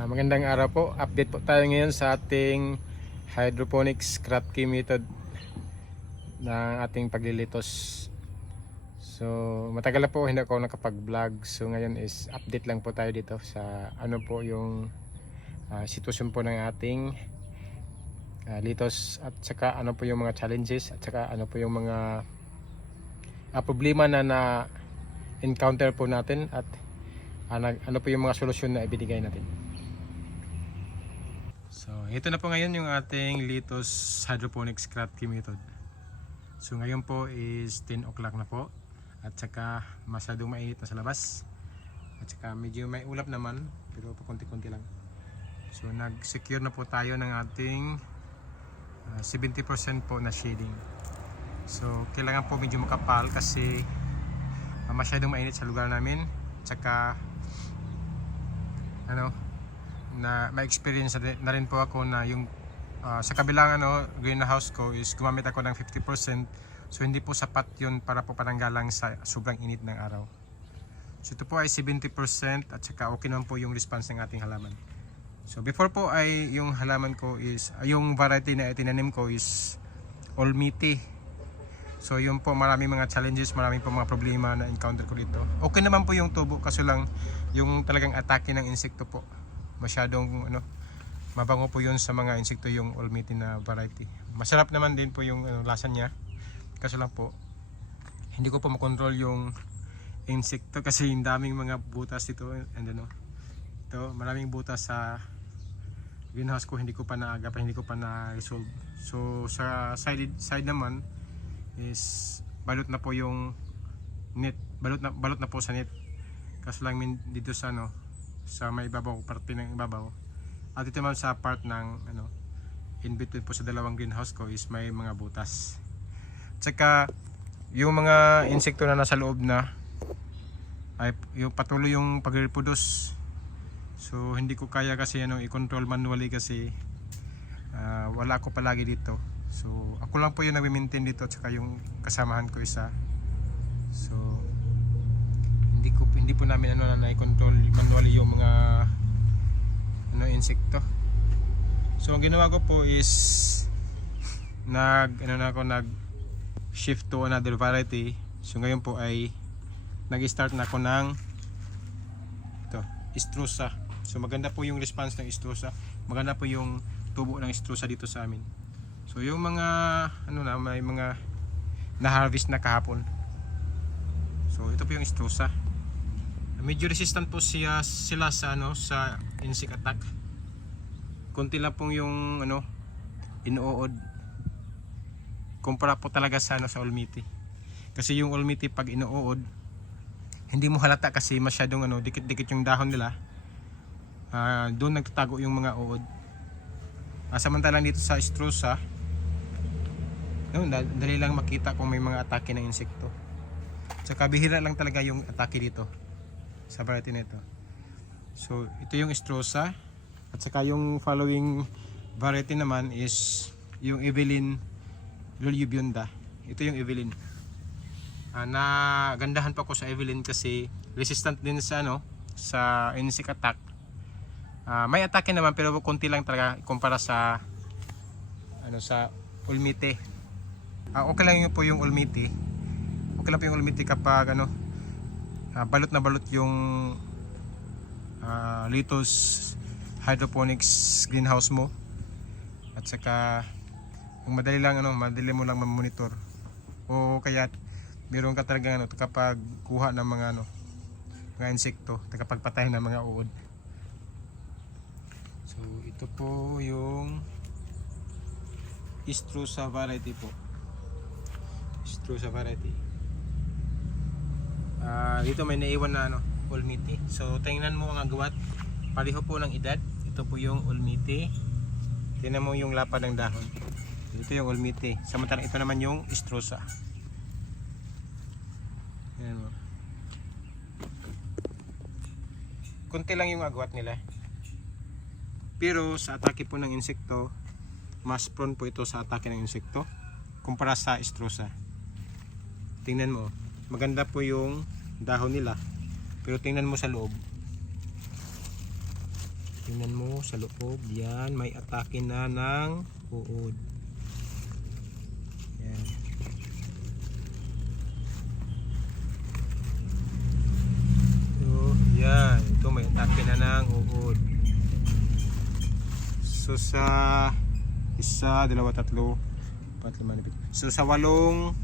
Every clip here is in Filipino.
Ah, magandang araw po. Update po tayo ngayon sa ating hydroponics Kratky method ng ating paglilitos. So, matagal na po hindi ako nakapag-vlog. So, ngayon is update lang po tayo dito sa ano po yung ah, sitwasyon po ng ating ah, litos at saka ano po yung mga challenges at saka ano po yung mga ah, problema na na encounter po natin at nag- ano po yung mga solusyon na ibinigay natin. So, ito na po ngayon yung ating Litos Hydroponics Kratky method. So, ngayon po is 10 o'clock na po. At saka masyadong mainit na sa labas. At saka medyo may ulap naman, pero pakunti-kunti lang. So, nag-secure na po tayo ng ating ah, 70% po na shading. So, kailangan po medyo makapal kasi ah, masyadong mainit sa lugar namin. At saka ano, na ma-experience na rin- po ako na yung ah, sa kabilang ano, greenhouse ko is gumamit ako ng 50% so hindi po sapat yun para po pananggalang sa sobrang init ng araw so ito po ay 70% at saka okay naman po yung response ng ating halaman so before po ay yung halaman ko is ah, yung variety na itinanim ko is all meaty So yun po maraming mga challenges, maraming po mga problema na encounter ko dito. Okay naman po yung tubo kaso lang yung talagang atake ng insekto po. Masyadong ano mabango po yun sa mga insekto yung olmiti na variety. Masarap naman din po yung ano, lasa niya. Kaso lang po hindi ko po makontrol yung insekto kasi yung daming mga butas dito and ano ito maraming butas sa greenhouse ko hindi ko pa naagap hindi ko pa na-resolve so sa side side naman is balot na po yung net balot na balot na po sa net kaso lang min dito sa ano sa may ibabaw parte ng ibabaw. At ito naman sa part ng ano in between po sa dalawang greenhouse ko is may mga butas. Tsaka yung mga insekto na nasa loob na ay yung patuloy yung pag-reproduce. So hindi ko kaya kasi ano i-control manually kasi ah, wala ako palagi dito. So, ako lang po yung nag-maintain dito at saka yung kasamahan ko isa. So, hindi ko hindi po namin ano na i-control manually yung mga ano insekto. So, ang ginawa ko po is nag ano na ako nag shift to another variety. So, ngayon po ay nag-start na ako ng ito, Strusa. So, maganda po yung response ng Strusa. Maganda po yung tubo ng Strusa dito sa amin. So yung mga ano na may mga na-harvest na kahapon. So ito po yung Strusa. Medyo resistant po siya sila sa ano sa insect attack. Konti lang po yung ano inuod. Kumpara po talaga sa ano sa Olmiti. Kasi yung Olmiti pag inuod hindi mo halata kasi masyadong ano dikit-dikit yung dahon nila. Ah, doon nagtatago yung mga uod. Ah, samantalang dito sa Strusa, No, da- dali lang makita kung may mga atake ng insekto. Tsaka bihira lang talaga yung atake dito sa variety nito. So, ito yung Estrosa at saka yung following variety naman is yung Evelyn Lulubionda. Ito yung Evelyn. Ah, na gandahan pa ko sa Evelyn kasi resistant din sa ano sa insect attack. Ah, may atake naman pero konti lang talaga kumpara sa ano sa Ulmite. Ah, okay lang yun po yung ulmiti. Okay lang po yung ulmiti kapag ano, ah, balot na balot yung ah, Litos hydroponics greenhouse mo. At saka yung madali lang ano, madali mo lang ma-monitor. O kaya meron ka talaga ano kapag kuha ng mga ano mga insekto, kapag patay ng mga uod. So ito po yung Istrusa variety po. Strusa variety. Ah, dito may naiwan na ano, ulmiti. So tingnan mo ang agwat. Pareho po ng edad. Ito po yung ulmiti. Tingnan mo yung lapad ng dahon. Ito yung ulmiti. Samantalang ito naman yung strusa. Tingnan mo. Kunti lang yung agwat nila. Pero sa atake po ng insekto, mas prone po ito sa atake ng insekto kumpara sa strusa. Tingnan mo, maganda po yung dahon nila. Pero tingnan mo sa loob. Tingnan mo sa loob. Yan, may atake na ng uod. Yan. So, yan. Ito may atake na ng uod. So sa isa, dalawa, tatlo, apat, lima, lima. So sa walong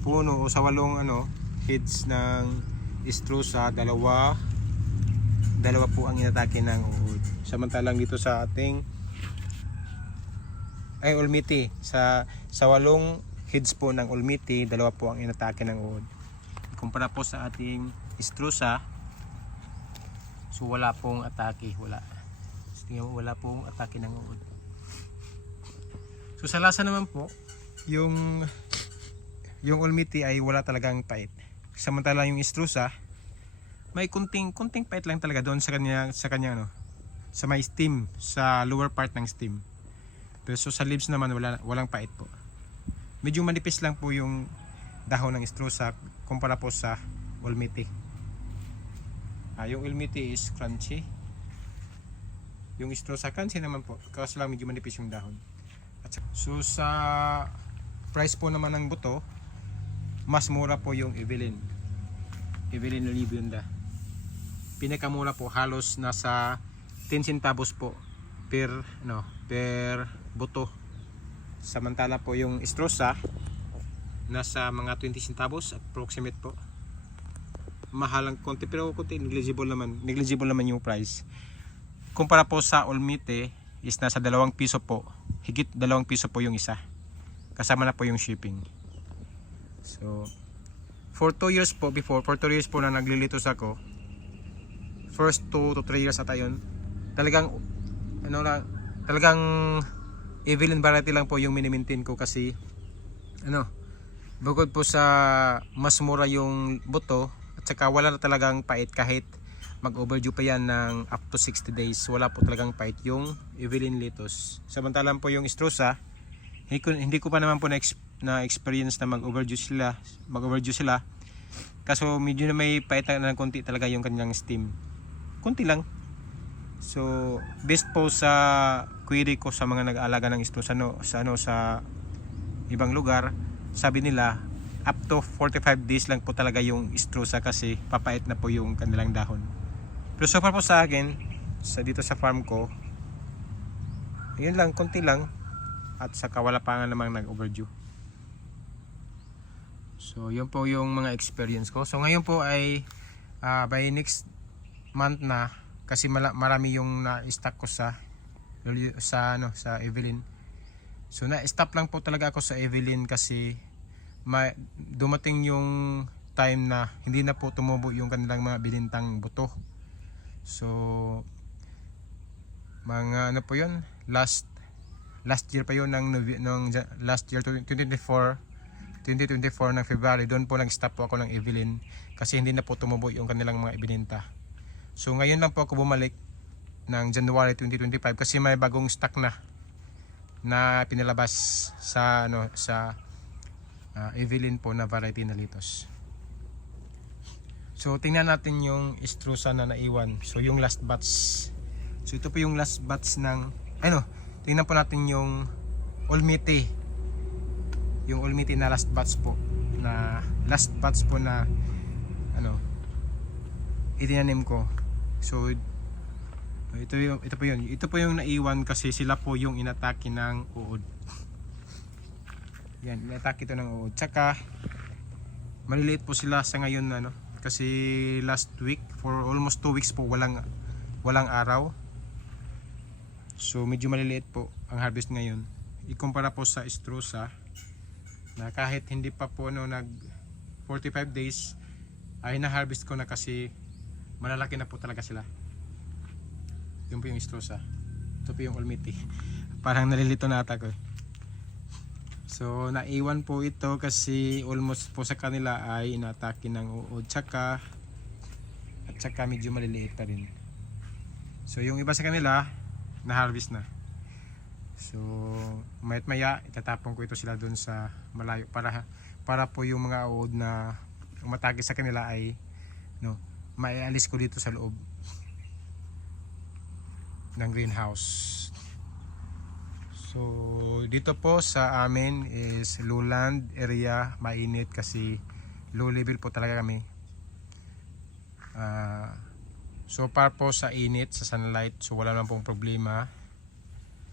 puno o sa walong ano, heads ng istrusa, dalawa dalawa po ang inatake ng uod. Samantalang dito sa ating ay ulmiti sa sa walong heads po ng ulmiti, dalawa po ang inatake ng uod. Kumpara po sa ating istrusa, so wala pong atake, wala. Tingnan mo, wala pong atake ng uod. So sa lasa naman po, yung yung ulmiti ay wala talagang pait. Samantalang yung istrusa, may kunting kunting pait lang talaga doon sa kanya sa kanya ano sa may stem sa lower part ng stem pero so sa leaves naman wala walang pait po. Medyo manipis lang po yung dahon ng strusa kumpara po sa ulmiti ah, yung ulmiti is crunchy. Yung strusa crunchy naman po kasi lang medyo manipis yung dahon. At so sa price po naman ng buto mas mura po yung Evelyn. Evelyn Olivionda pinakamura po halos nasa 10 centavos po per no per buto. Samantala po yung Strosa nasa mga 20 centavos approximate po. Mahal ang konti pero konti negligible naman negligible naman yung price. Kumpara po sa Olmite is nasa dalawang piso po higit dalawang piso po yung isa. Kasama na po yung shipping so for 2 years po before for 2 years po na naglilitos ako first 2 to 3 years ata yun talagang ano lang talagang Evelyn variety lang po yung minimaintain ko kasi ano bukod po sa mas mura yung buto at saka wala na talagang pait kahit mag overdue pa yan ng up to 60 days wala po talagang pait yung Evelyn Litos. Samantalang po yung Strusa hindi ko, hindi ko pa naman po na, ex- na experience na mag overdue sila mag overdue sila. Kaso medyo na may pait na ng konti talaga yung kanilang steam. Konti lang. So best po sa query ko sa mga nag-aalaga ng isto sa ano, sa ano sa ibang lugar sabi nila up to 45 days lang po talaga yung istrusa kasi papait na po yung kanilang dahon. Pero so far po sa akin sa dito sa farm ko yun lang konti lang. At saka wala pa nga namang nag overdue so yun po yung mga experience ko so ngayon po ay ah, by next month na kasi marami yung na-stock ko sa sa ano sa Evelyn. So na-stop lang po talaga ako sa Evelyn kasi ma- dumating yung time na hindi na po tumubo yung kanilang mga binintang buto. So mga ano po yun last last year pa yun ng Ja- last year 2024 2024 ng February doon po nag-stop po ako ng Evelyn kasi hindi na po tumubo yung kanilang mga ibininta. So ngayon lang po ako bumalik ng January 2025 kasi may bagong stock na na pinalabas sa ano sa ah, Evelyn po na variety na litos. So tingnan natin yung Strusa na naiwan. So yung last batch. So ito po yung last batch ng ano, tingnan po natin yung Olmiti. Yung Olmiti na last batch po na last batch po na ano itinanim ko. So ito yung ito po yun. Ito po yung naiwan kasi sila po yung inatake ng uod. Yan, inatake ito ng uod. Tsaka maliliit po sila sa ngayon ano kasi last week for almost 2 weeks po walang walang araw. So medyo maliliit po ang harvest ngayon. Ikumpara po sa Strusa na kahit hindi pa po no nag 45 days ay na-harvest ko na kasi malalaki na po talaga sila. Yun po yung Strusa. Ito po yung Olmiti. Parang nalilito na ata ko. So naiwan po ito kasi almost po sa kanila ay inatake ng uod tsaka at tsaka medyo maliliit pa rin. So yung iba sa kanila na-harvest na. So mayat maya itatapon ko ito sila doon sa malayo para para po yung mga uod na umatake sa kanila ay no maialis ko dito sa loob. ng greenhouse. So, dito po sa amin is lowland area, mainit kasi low level po talaga kami. Ah, so, far po sa init, sa sunlight, so wala naman pong problema.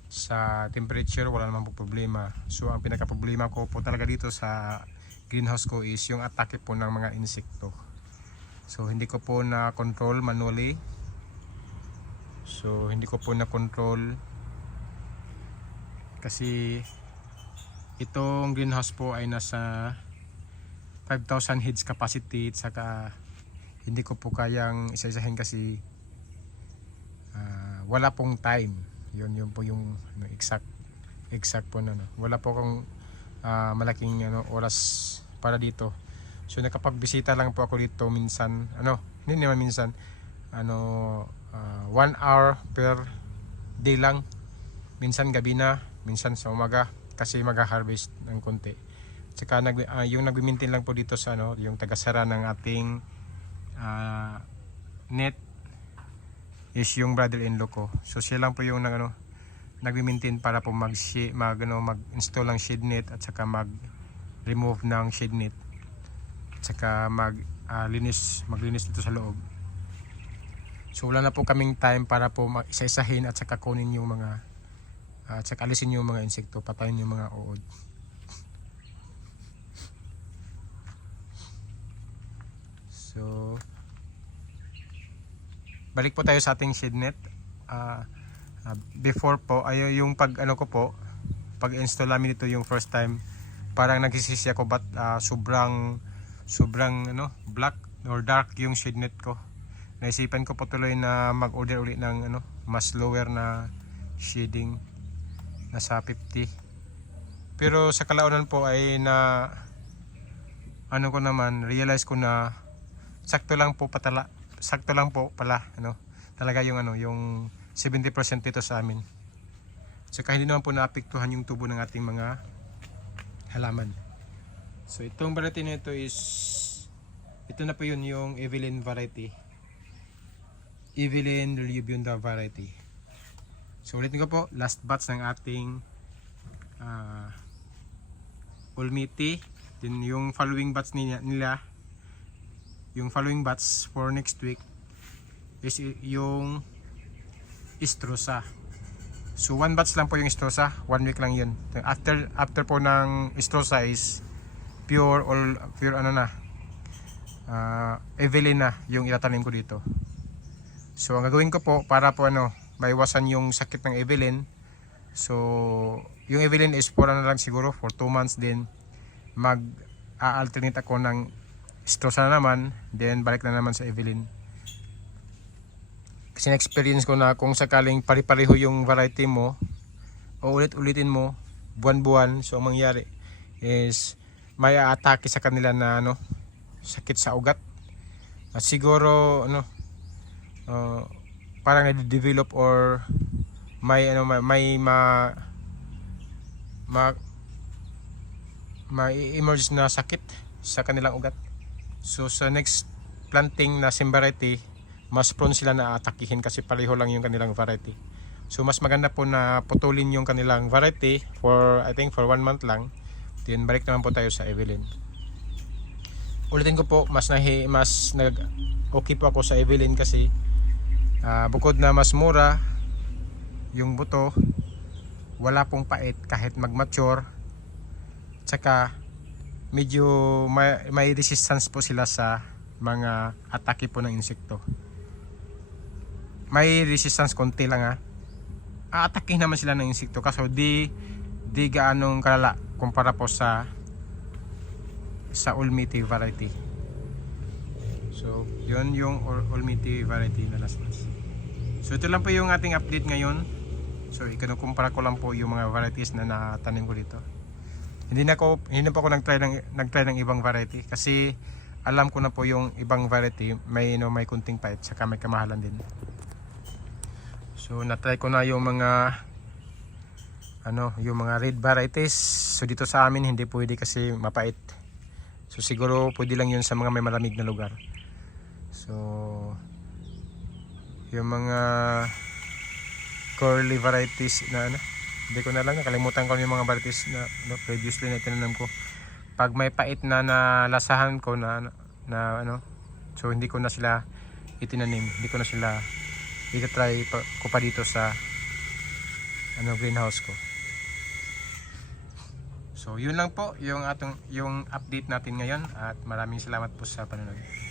Sa temperature, wala naman pong problema. So, ang pinaka problema ko po talaga dito sa greenhouse ko is yung atake po ng mga insekto. So, hindi ko po na-control manually. So, hindi ko po na-control kasi itong greenhouse po ay nasa 5,000 heads capacity at saka hindi ko po kayang isa-isahin kasi ah, wala pong time yun yun po yung ano, exact exact po na no. wala po akong ah, malaking ano, oras para dito. So nakapagbisita lang po ako dito minsan ano hindi naman minsan ano ah, one hour per day lang. Minsan gabi na minsan sa umaga kasi mag-harvest ng konti. Tsaka nag, ah, yung nag-maintain lang po dito sa ano, yung tagasara ng ating ah, net is yung brother-in-law ko. So siya lang po yung nag, ano, nag-maintain para po mag, mag, ano, mag-install ng shade net at saka mag-remove ng shade net. At saka mag ah, linis, maglinis dito sa loob. So wala na po kaming time para po isa-isahin at saka kunin yung mga ah, at saka alisin yung mga insekto, patayin yung mga uod. So, balik po tayo sa ating shade net. Ah, ah, before po, ay yung pag ano ko po, pag install namin ito yung first time, parang nagsisisi ako but ah, sobrang sobrang ano, black or dark yung shade net ko. Naisipan ko po tuloy na mag-order ulit ng ano, mas lower na shading nasa 50. Pero sa kalaunan po ay na ano ko naman, realize ko na sakto lang po patala sakto lang po pala ano. Talaga yung ano yung 70% dito sa amin. So hindi naman po naapektuhan yung tubo ng ating mga halaman. So itong variety nito is ito na po yun yung Evelyn variety. Evelyn Reliubunda variety. So ulitin ko po last batch ng ating uh, Olmiti. Then yung following batch nila, nila yung following batch for next week is yung istrosa. So one batch lang po yung istrosa, one week lang yun. After after po ng istrosa is pure all pure ano na. Uh, Evelyn na yung itatanim ko dito. So ang gagawin ko po para po ano, maiwasan yung sakit ng Evelyn. So yung Evelyn is for ano lang siguro for 2 months din mag a-alternate ako ng Strosa na naman, then balik na naman sa Evelyn. Kasi na-experience ko na kung sakaling pari-pareho yung variety mo, o ulit-ulitin mo, buwan-buwan, so ang mangyari is may atake sa kanila na ano, sakit sa ugat. At siguro ano uh, parang na-develop or may ano may, may ma ma may emerge na sakit sa kanilang ugat. So sa next planting na sim variety, mas prone sila na atakihin kasi pareho lang yung kanilang variety. So mas maganda po na putulin yung kanilang variety for I think for one month lang. Then balik naman po tayo sa Evelyn. Ulitin ko po, mas nahi, mas nag okay po ako sa Evelyn kasi uh, bukod na mas mura yung buto, wala pong pait kahit mag-mature. Tsaka medyo may, may resistance po sila sa mga atake po ng insekto. May resistance konti lang ha. Aatake naman sila ng insekto kaso di di gaanong kalala kumpara po sa sa Olmiti variety. So, yun yung Olmiti variety na last last. So, ito lang po yung ating update ngayon. So, ikukumpara ko lang po yung mga varieties na natanim ko dito hindi na ko hindi po ako nagtry ng nagtry ng ibang variety kasi alam ko na po yung ibang variety may no may kunting pait saka may kamahalan din. So na-try ko na yung mga ano yung mga red varieties. So dito sa amin hindi pwede kasi mapait. So siguro pwede lang yun sa mga may malamig na lugar. So yung mga curly varieties na ano. Hindi ko na lang nakalimutan ko yung mga varieties na ano, previously na tinanong ko. Pag may pait na nalasahan ko na na ano, so hindi ko na sila itinanim, hindi ko na sila itatry pa, ko pa dito sa ano greenhouse ko. So, yun lang po yung atong yung update natin ngayon at maraming salamat po sa panonood.